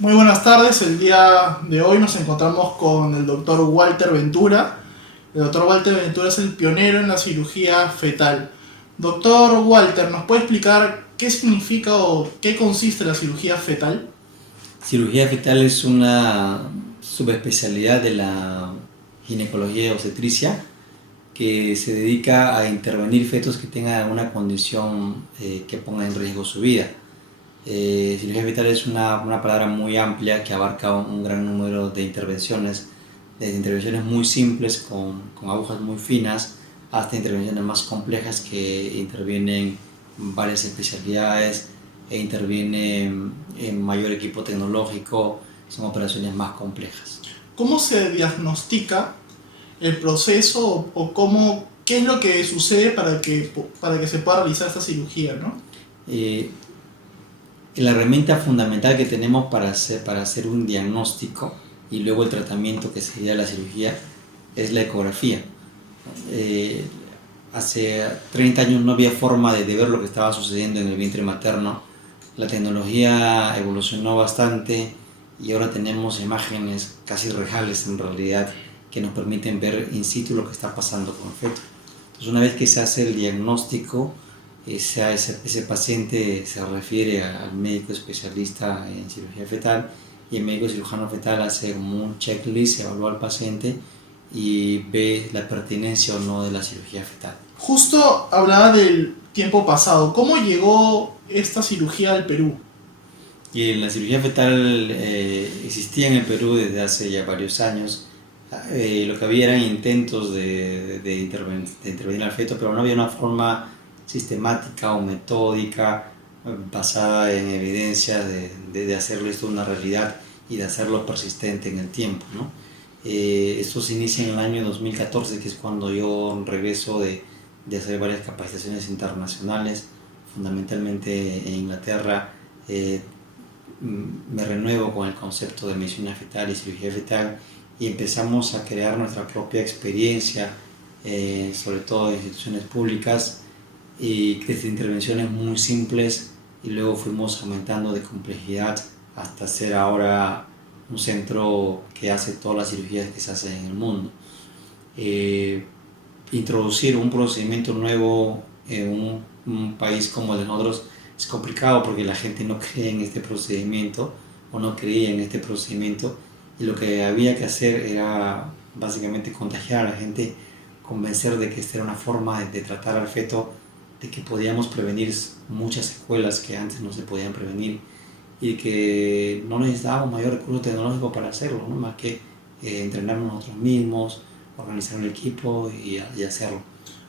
Muy buenas tardes, el día de hoy nos encontramos con el doctor Walter Ventura. El doctor Walter Ventura es el pionero en la cirugía fetal. Doctor Walter, ¿nos puede explicar qué significa o qué consiste la cirugía fetal? Cirugía fetal es una subespecialidad de la ginecología y obstetricia que se dedica a intervenir fetos que tengan alguna condición que ponga en riesgo su vida. Cirugía fetal es una palabra muy amplia que abarca un gran número de intervenciones, desde intervenciones muy simples con agujas muy finas hasta intervenciones más complejas que intervienen varias especialidades e intervienen en mayor equipo tecnológico, son operaciones más complejas. ¿Cómo se diagnostica el proceso qué es lo que sucede para que se pueda realizar esta cirugía, ¿no? Eh, la herramienta fundamental que tenemos para hacer un diagnóstico y luego el tratamiento que sería la cirugía es la ecografía. Eh, Hace 30 años no había forma de ver lo que estaba sucediendo en el vientre materno. La tecnología evolucionó bastante y ahora tenemos imágenes casi reales en realidad que nos permiten ver in situ lo que está pasando con el feto. Entonces, una vez que se hace el diagnóstico, ese paciente se refiere al médico especialista en cirugía fetal y el médico cirujano fetal hace como un checklist, evalúa al paciente y ve la pertinencia o no de la cirugía fetal. Justo hablaba del tiempo pasado. ¿Cómo llegó esta cirugía al Perú? Y la cirugía fetal existía en el Perú desde hace ya varios años. Lo que había eran intentos de intervenir al feto, pero no había una forma sistemática o metódica basada en evidencia de hacerlo esto una realidad y de hacerlo persistente en el tiempo, ¿no? Esto se inicia en el año 2014, que es cuando yo regreso de hacer varias capacitaciones internacionales, fundamentalmente en Inglaterra. Me renuevo con el concepto de medicina fetal y cirugía fetal y empezamos a crear nuestra propia experiencia, sobre todo en instituciones públicas y desde intervenciones muy simples y luego fuimos aumentando de complejidad hasta ser ahora un centro que hace todas las cirugías que se hacen en el mundo. Introducir un procedimiento nuevo en un país como el de nosotros es complicado porque la gente no cree en este procedimiento o no creía en este procedimiento y lo que había que hacer era básicamente contagiar a la gente, convencer de que esta era una forma de tratar al feto, de que podíamos prevenir muchas secuelas que antes no se podían prevenir y que no necesitábamos mayor recurso tecnológico para hacerlo, ¿no? Más que entrenarnos nosotros mismos, organizar un equipo y hacerlo.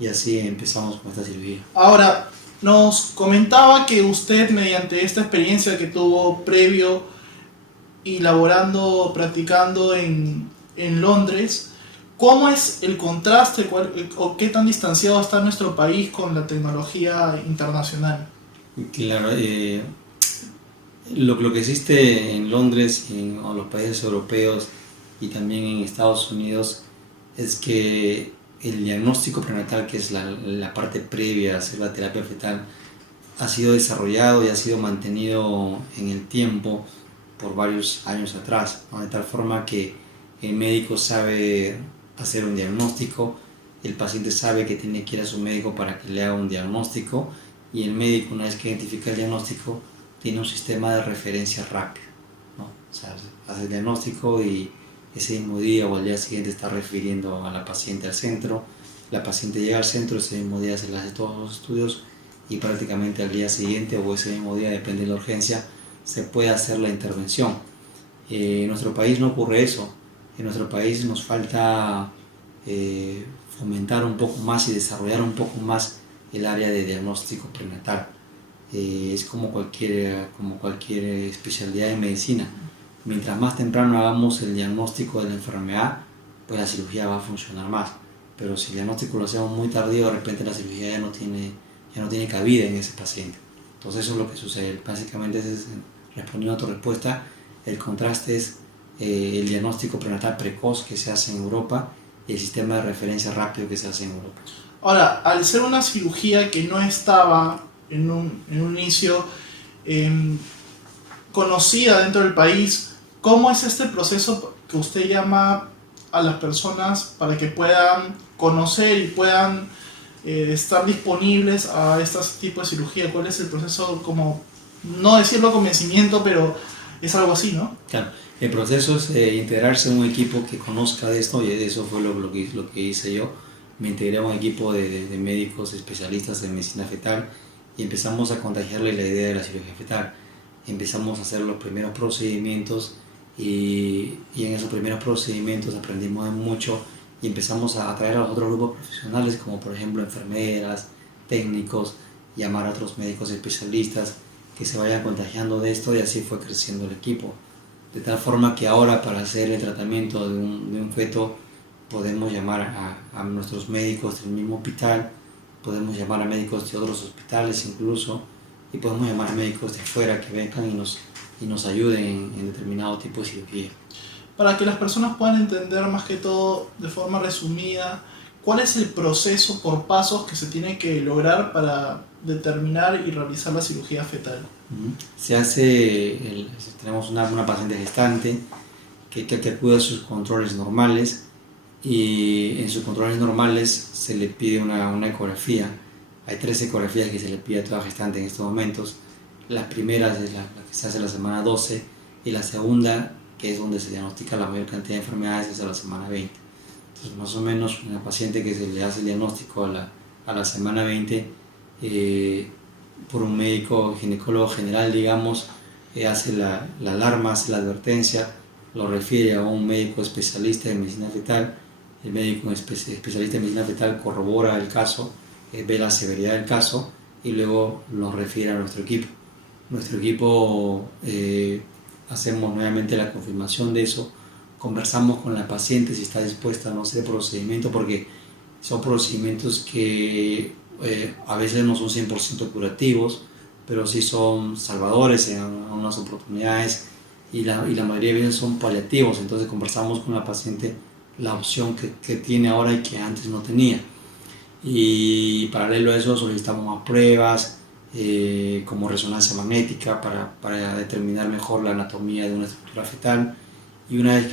Y así empezamos con esta cirugía. Ahora, nos comentaba que usted, mediante esta experiencia que tuvo previo y laborando, practicando en Londres, ¿cómo es el contraste o qué tan distanciado está nuestro país con la tecnología internacional? Claro, lo que existe en Londres y en los países europeos y también en Estados Unidos es que el diagnóstico prenatal, que es la parte previa a hacer la terapia fetal, ha sido desarrollado y ha sido mantenido en el tiempo por varios años atrás, ¿no? De tal forma que el médico sabe hacer un diagnóstico, el paciente sabe que tiene que ir a su médico para que le haga un diagnóstico y el médico, una vez que identifica el diagnóstico, tiene un sistema de referencia rápido, ¿no? O sea, hace el diagnóstico y ese mismo día o al día siguiente está refiriendo a la paciente al centro, la paciente llega al centro, ese mismo día se le hace todos los estudios y prácticamente al día siguiente o ese mismo día, depende de la urgencia, se puede hacer la intervención. En nuestro país no ocurre eso, en nuestro país nos falta fomentar un poco más y desarrollar un poco más el área de diagnóstico prenatal. Es como cualquier especialidad de medicina. Mientras más temprano hagamos el diagnóstico de la enfermedad, pues la cirugía va a funcionar más. Pero si el diagnóstico lo hacemos muy tardío, de repente la cirugía ya no tiene cabida en ese paciente. Entonces eso es lo que sucede. Básicamente, respondiendo a tu respuesta, el contraste es el diagnóstico prenatal precoz que se hace en Europa y el sistema de referencia rápido que se hace en Europa. Ahora, al ser una cirugía que no estaba en un inicio, eh, conocida dentro del país. ¿Cómo es este proceso que usted llama a las personas para que puedan conocer y puedan estar disponibles a este tipo de cirugía? ¿Cuál es el proceso, como, no decirlo convencimiento, pero es algo así, ¿no? Claro, el proceso es integrarse en un equipo que conozca de esto, y eso fue lo que hice yo. Me integré a un equipo de médicos especialistas en medicina fetal y empezamos a contagiarle la idea de la cirugía fetal. Empezamos a hacer los primeros procedimientos y en esos primeros procedimientos aprendimos mucho y empezamos a atraer a los otros grupos profesionales, como por ejemplo enfermeras, técnicos, llamar a otros médicos especialistas que se vayan contagiando de esto, y así fue creciendo el equipo. De tal forma que ahora, para hacer el tratamiento de un feto, podemos llamar a nuestros médicos del mismo hospital, podemos llamar a médicos de otros hospitales incluso, y podemos llamar a médicos de fuera que vengan y nos ayuden en determinado tipo de cirugía. Para que las personas puedan entender más que todo, de forma resumida, ¿cuál es el proceso por pasos que se tiene que lograr para determinar y realizar la cirugía fetal? Se hace, tenemos una paciente gestante que acude a sus controles normales, y en sus controles normales se le pide una ecografía. Hay 3 ecografías que se le pide a toda gestante en estos momentos. La primera es la que se hace a la semana 12, y la segunda, que es donde se diagnostica la mayor cantidad de enfermedades, es a la semana 20. Entonces, más o menos, una paciente que se le hace el diagnóstico a la semana 20, por un médico ginecólogo general, digamos, hace la alarma, hace la advertencia, lo refiere a un médico especialista en medicina fetal. El médico especialista en medicina fetal corrobora el caso, ve la severidad del caso y luego lo refiere a nuestro equipo. Nuestro equipo hacemos nuevamente la confirmación de eso, conversamos con la paciente si está dispuesta a no hacer el procedimiento, porque son procedimientos que a veces no son 100% curativos, pero sí son salvadores en unas oportunidades, y la mayoría de veces son paliativos. Entonces conversamos con la paciente la opción que tiene ahora y que antes no tenía, y paralelo a eso solicitamos más pruebas como resonancia magnética para determinar mejor la anatomía de una estructura fetal, y una vez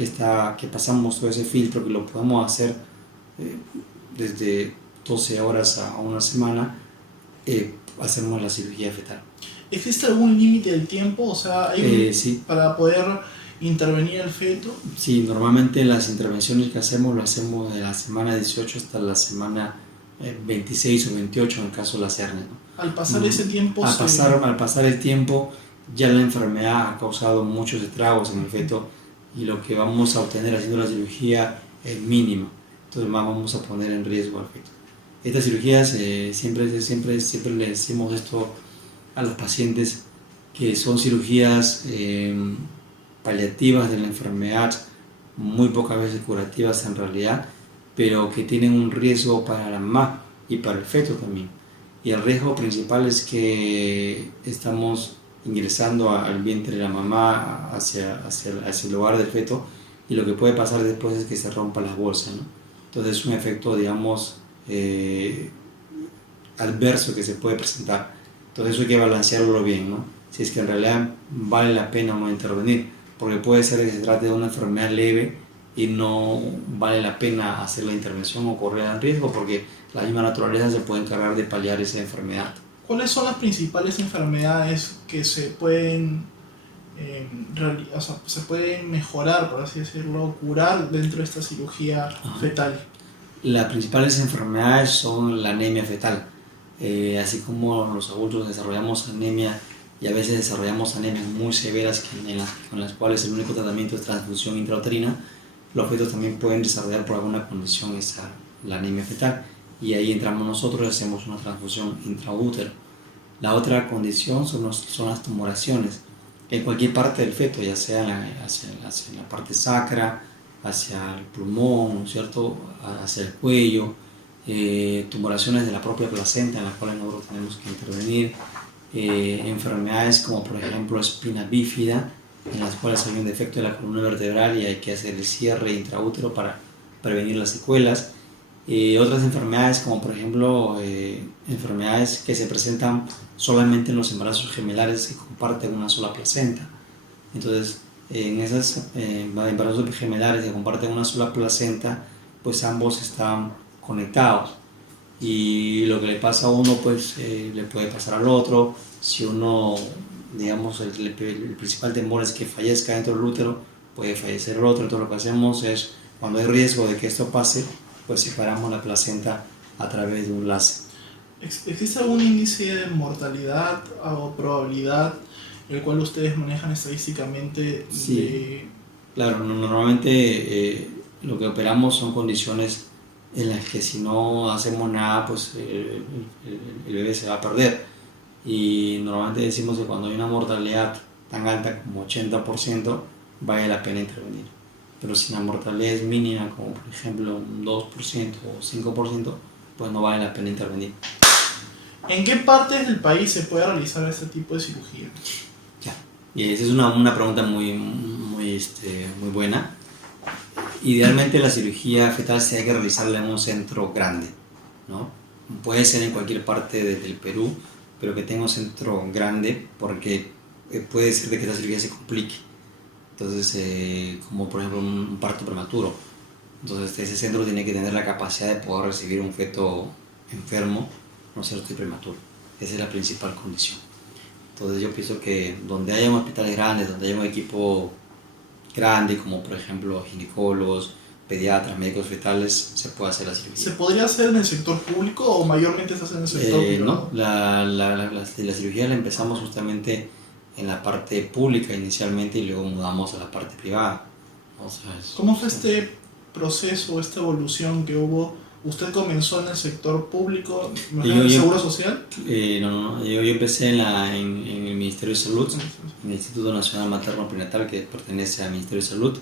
que pasamos todo ese filtro, que lo podemos hacer desde 12 horas a una semana, hacemos la cirugía fetal. ¿Existe algún límite del tiempo? O sea, sí. Para poder intervenir el feto. Sí, normalmente las intervenciones que hacemos lo hacemos de la semana 18 hasta la semana 26 o 28 en el caso de las hernias, ¿no? Al pasar ese tiempo... Al pasar el tiempo, ya la enfermedad ha causado muchos estragos en el feto, y lo que vamos a obtener haciendo la cirugía es mínimo. Entonces más vamos a poner en riesgo al feto. Estas cirugías, siempre le decimos esto a los pacientes, que son cirugías paliativas de la enfermedad, muy pocas veces curativas en realidad, pero que tienen un riesgo para la mamá y para el feto también. Y el riesgo principal es que estamos ingresando al vientre de la mamá hacia el hogar del feto, y lo que puede pasar después es que se rompa la bolsa, ¿no? Entonces es un efecto, digamos, adverso que se puede presentar. Entonces eso hay que balancearlo bien, ¿no? Si es que en realidad vale la pena o no intervenir, porque puede ser que se trate de una enfermedad leve y no vale la pena hacer la intervención o correr el riesgo, porque la misma naturaleza se puede encargar de paliar esa enfermedad. ¿Cuáles son las principales enfermedades que se pueden, se pueden mejorar, por así decirlo, curar dentro de esta cirugía fetal? Las principales enfermedades son la anemia fetal. Así como los adultos desarrollamos anemia, y a veces desarrollamos anemias muy severas con las cuales el único tratamiento es transfusión intrauterina, los fetos también pueden desarrollar por alguna condición la anemia fetal, y ahí entramos nosotros y hacemos una transfusión intraútero. La otra condición son las tumoraciones en cualquier parte del feto, ya sea hacia la parte sacra, hacia el pulmón, ¿no es cierto?, hacia el cuello, tumoraciones de la propia placenta en las cuales nosotros tenemos que intervenir, enfermedades como por ejemplo espina bífida, en las cuales hay un defecto de la columna vertebral y hay que hacer el cierre intraútero para prevenir las secuelas. Otras enfermedades como por ejemplo enfermedades que se presentan solamente en los embarazos gemelares que comparten una sola placenta, Entonces, en esos embarazos gemelares que comparten una sola placenta, pues ambos están conectados. Y lo que le pasa a uno, pues le puede pasar al otro. Si uno, digamos, el principal temor es que fallezca dentro del útero, puede fallecer el otro. Entonces lo que hacemos es, cuando hay riesgo de que esto pase, pues separamos la placenta a través de un láser. ¿Existe algún índice de mortalidad o probabilidad el cual ustedes manejan estadísticamente? Sí, claro, normalmente lo que operamos son condiciones en las que si no hacemos nada, pues el bebé se va a perder. Y normalmente decimos que cuando hay una mortalidad tan alta como 80%, vale la pena intervenir. Pero si la mortalidad es mínima, como por ejemplo un 2% o 5%, pues no vale la pena intervenir. ¿En qué partes del país se puede realizar este tipo de cirugía? Ya. Y esa es una pregunta muy buena. Idealmente la cirugía fetal se hay que realizarla en un centro grande, ¿no? Puede ser en cualquier parte del Perú, pero que tenga un centro grande porque puede ser de que la cirugía se complique. Entonces, como por ejemplo un parto prematuro. Entonces ese centro tiene que tener la capacidad de poder recibir un feto enfermo, no cierto, y prematuro. Esa es la principal condición. Entonces yo pienso que donde haya hospitales grandes, donde haya un equipo grande, como por ejemplo ginecólogos, pediatras, médicos fetales, se puede hacer la cirugía. ¿Se podría hacer en el sector público o mayormente se hace en el sector privado? No, la cirugía la empezamos justamente en la parte pública inicialmente y luego mudamos a la parte privada. O sea, ¿Cómo fue este proceso, esta evolución que hubo? ¿Usted comenzó en el sector público, en el Seguro Social? No, yo empecé en el Ministerio de Salud, en el Instituto Nacional Materno Prenatal, que pertenece al Ministerio de Salud,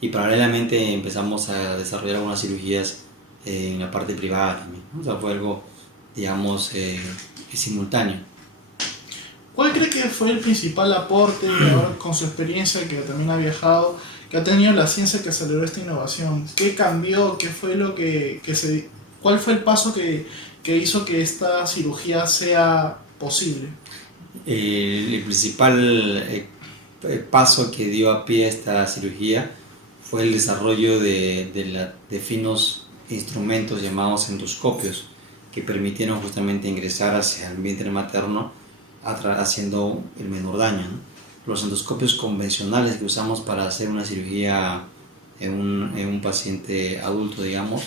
y paralelamente empezamos a desarrollar algunas cirugías en la parte privada también, ¿no? O sea, fue algo, digamos, simultáneo. ¿Cuál cree que fue el principal aporte, ahora con su experiencia, que también ha viajado, que ha tenido la ciencia que aceleró esta innovación? ¿Qué cambió? ¿Qué fue lo cuál fue el paso que hizo que esta cirugía sea posible? El principal paso que dio a pie a esta cirugía fue el desarrollo de finos instrumentos llamados endoscopios, que permitieron justamente ingresar hacia el vientre materno haciendo el menor daño, ¿no? Los endoscopios convencionales que usamos para hacer una cirugía en un paciente adulto, digamos,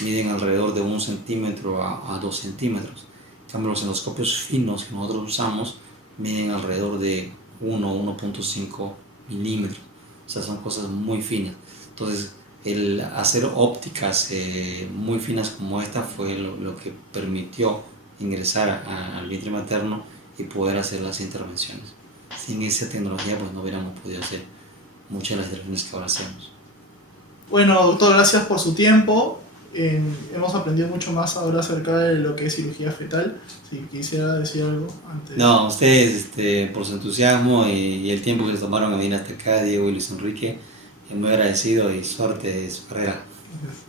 miden alrededor de 1 centímetro a 2 centímetros. En cambio, los endoscopios finos que nosotros usamos miden alrededor de 1,5 milímetros. O sea, son cosas muy finas. Entonces, el hacer ópticas muy finas como esta fue lo que permitió ingresar al vientre materno y poder hacer las intervenciones. Sin esa tecnología pues no hubiéramos podido hacer muchas de las intervenciones que ahora hacemos. Bueno, doctor, gracias por su tiempo. Hemos aprendido mucho más ahora acerca de lo que es cirugía fetal. Si quisiera decir algo antes. No, ustedes por su entusiasmo y el tiempo que se tomaron a venir hasta acá, Diego y Luis Enrique, muy agradecido y suerte de su carrera. Gracias.